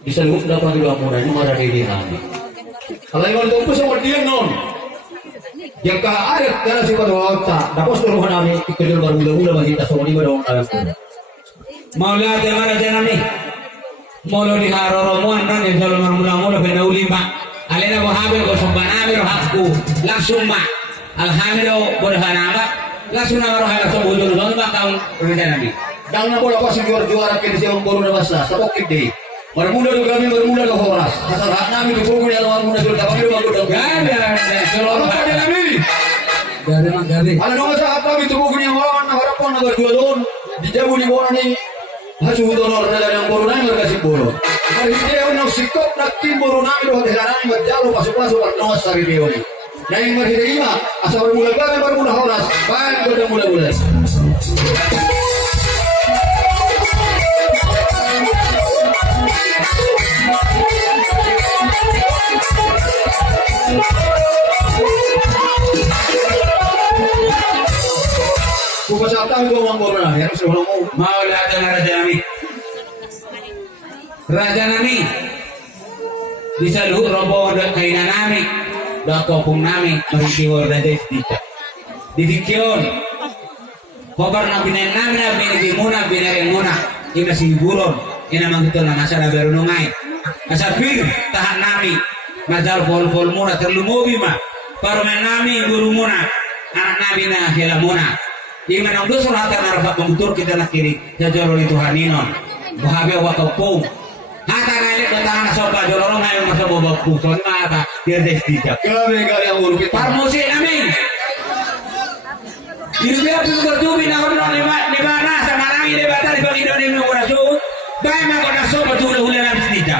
Bisa lu dapat dua muda ini marah diri kami. Kalau yang itu pun sama dia non. Jika ayat karena si pada waktu, dapat seluruh kami ikut baru mula masih tak sama di bawah dalam. Mau lihat yang mana jangan nih? Mau lo diharo romuan kan yang selalu mula benda ulima. Alena bohabil ko sambanamiro hakku langsung mak. Alhamdulillah berhanaba langsung nama roh langsung bujur don bakal rencana nih. Jangan bola pasti juara kini siang baru dah masa. Sabok kini. Bermula juga kami bermula ke horas. Asal hak kami ke pokoknya lawan muda sudah kami baru dah. Gada seluruh Ada kami. gada mah gada. Ada nomor saat kami tu pokoknya lawan harapan nomor 2 don. Dijauh di bawah ni. Hasil donor dari yang baru naik berkasih bolo. Hari dia nak sikap nak tim baru naik doa tegaran berjalan masuk bernos hari dia ni. Yang mari terima asal bermula kami bermula horas. Baik sudah mula. Bukan siapa itu orang baru naik. Harus orang Mau lihat yang Raja Nami. Raja Nami bisa lu robo kainan nami. Dah kopung nami meritiwar dari tidak. Didikion. Kobar nabi nami di muna binari muna. Ina si buron. Ina mang itu nama sana berunungai. Asal pir tahan nami. Majal pol muna terlumubi mah. Parmen nami guru muna. Anak nabi na hela muna. Di mana untuk surat narfa pembutur kita nak kiri. Jajal itu haninon. Bahagia wakapung. Hata ngali tangan sopa jolorong ayo masuk bobok puson mata dia destika. kami yang urut. Parmusi amin. Ini dia tu berjubi na orang di mana sama nangi di batas di bagi doni mu rasu. Baik mak kena sopa tu ulah ulah destika.